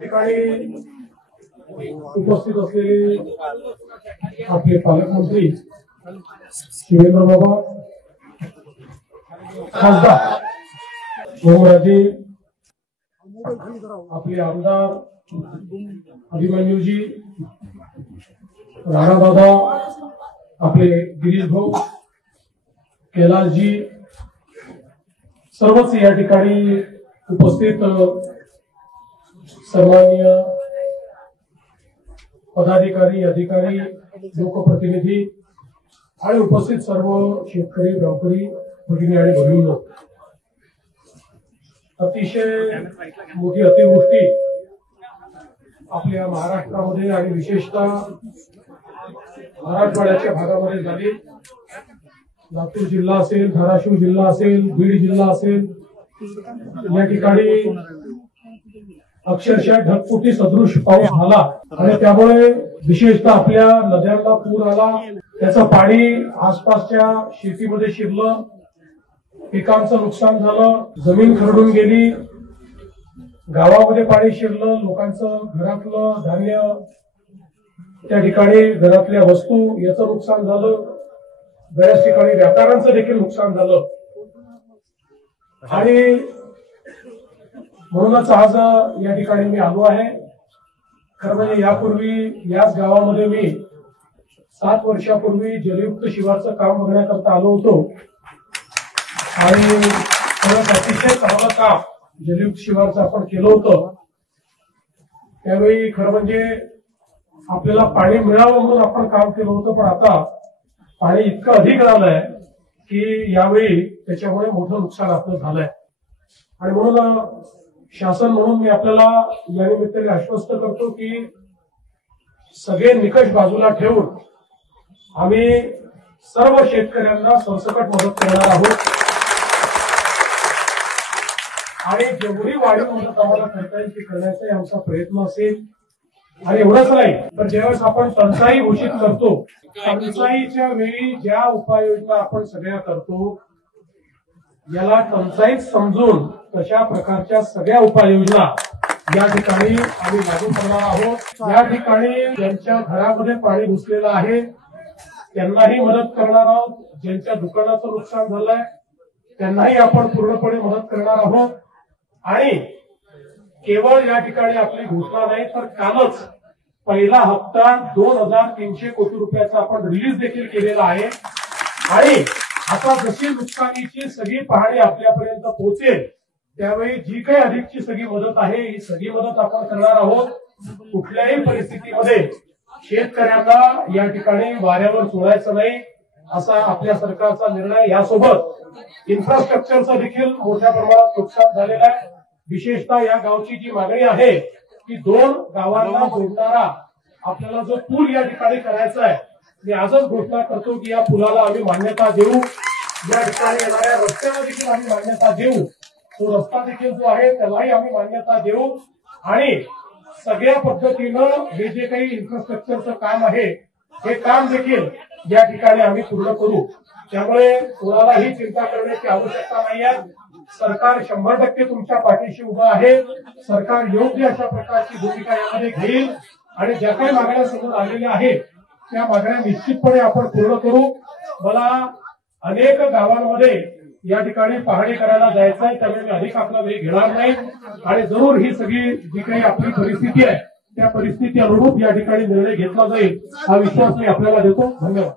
ठिकाणी उपस्थित असलेले आपले पालकमंत्री शिवेंद्र बाबा, खासदार ओमराजे, आपले आमदार अभिमन्यूजी, राणा दादा, आपले गिरीश भाऊ, कैलासजी, सर्वच या ठिकाणी उपस्थित सन्माननीय पदाधिकारी, अधिकारी, लोकप्रतिनिधी आणि उपस्थित सर्व शेतकरी, गावकरी, भगिनी आणि बहिणींनो, अतिशय मोठी अतिवृष्टी आपल्या महाराष्ट्रामध्ये आणि विशेषतः मराठवाड्याच्या भागामध्ये झाली। लातूर जिल्हा असेल, धाराशिव जिल्हा असेल, बीड जिल्हा असेल, या ठिकाणी अक्षरशः ढगफुटी सदृश पाऊस झाला आणि त्यामुळे विशेषतः आपल्या नद्यांना पूर आला। त्याचं पाणी आसपासच्या शेतीमध्ये शिरलं, पिकांचं नुकसान झालं, जमीन खरडून गेली, गावामध्ये पाणी शिरलं, लोकांचं घरातलं धान्य, त्या ठिकाणी घरातल्या वस्तू याचं नुकसान झालं, बऱ्याच ठिकाणी व्यापाऱ्यांचं देखील नुकसान झालं। आणि म्हणूनच आज या ठिकाणी मी आलो आहे। खरं म्हणजे यापूर्वी याच गावामध्ये मी 7 वर्षापूर्वी जलयुक्त शिवारचं काम बघण्याकरता आलो होतो आणि अतिशय चांगलं काम जलयुक्त शिवारचं आपण केलं होतं। त्यावेळी खरं म्हणजे आपल्याला पाणी मिळावं म्हणून आपण काम केलं होतं, पण आता पाणी इतकं अधिक झालंय की यावेळी त्याच्यामुळे मोठं नुकसान आपलं झालंय। आणि म्हणून शासन म्हणून मी आपल्याला या निमित्ताने आश्वस्त करतो की सगळे निकष बाजूला ठेवून आम्ही सर्व शेतकऱ्यांना सरसकट मदत करणार आहोत आणि जेवढी वाढीव मदत आम्हाला करता येईल ती करण्याचा आमचा प्रयत्न असेल। आणि एवढंच नाही, तर ज्यावेळेस आपण टंचाई घोषित करतो, टंचाईच्या वेळी ज्या उपाययोजना आपण सगळ्या करतो याला टंचाईत समजून तशा प्रकारच्या सगळ्या उपाययोजना या ठिकाणी आम्ही लागू करणार आहोत। या ठिकाणी ज्यांच्या घरामध्ये पाणी घुसलेलं आहे त्यांनाही मदत करणार आहोत, ज्यांच्या दुकानाचं नुकसान झालंय त्यांनाही आपण पूर्णपणे मदत करणार आहोत। आणि केवळ या ठिकाणी आपली घोषणा नाही, तर कालच पहिला हप्ता 2300 कोटी रुपयाचा आपण रिलीज देखील केलेला आहे। आणि आता जशी नुकसानीची सगळी पाहणी आपल्यापर्यंत पोहोचेल त्यावेळी जी काही अधिकची सगळी मदत आहे ही सगळी मदत आपण करणार आहोत। कुठल्याही परिस्थितीमध्ये शेतकऱ्यांना या ठिकाणी वाऱ्यावर सोडायचं नाही असा आपल्या सरकारचा निर्णय। यासोबत इन्फ्रास्ट्रक्चरचं देखील मोठ्या प्रमाणात नुकसान झालेलं आहे। विशेषतः या गावची जी मागणी आहे की 2 गावांना जोडणारा आपल्याला जो पूल या ठिकाणी करायचा आहे, मी आजच घोषणा करतो की या पुलाला आम्ही मान्यता देऊ, या ठिकाणी येणाऱ्या रस्त्याला देखील आम्ही मान्यता देऊ, तो रस्ता देखील जो आहे त्यालाही आम्ही मान्यता देऊ आणि सगळ्या पद्धतीनं हे जे काही इन्फ्रास्ट्रक्चरचं काम आहे हे काम देखील या ठिकाणी आम्ही पूर्ण करू। त्यामुळे कोणालाही चिंता करण्याची आवश्यकता नाही आहे। सरकार 100% तुमच्या पाठीशी उभं आहे। सरकार योग्य अशा प्रकारची भूमिका यामध्ये घेईल आणि ज्या काही मागण्या समोर आलेल्या आहेत त्या मागण्या निश्चितपणे आपण पूर्ण करू। मला अनेक गावांमध्ये या ठिकाणी पाहणी करायला जायचं आहे, त्यामुळे मी अधिक आपला वेळ घेणार नाही आणि जरूर ही सगळी जी काही आपली परिस्थिती आहे त्या परिस्थिती अनुरूप या ठिकाणी निर्णय घेतला जाईल हा विश्वास मी आपल्याला देतो। धन्यवाद।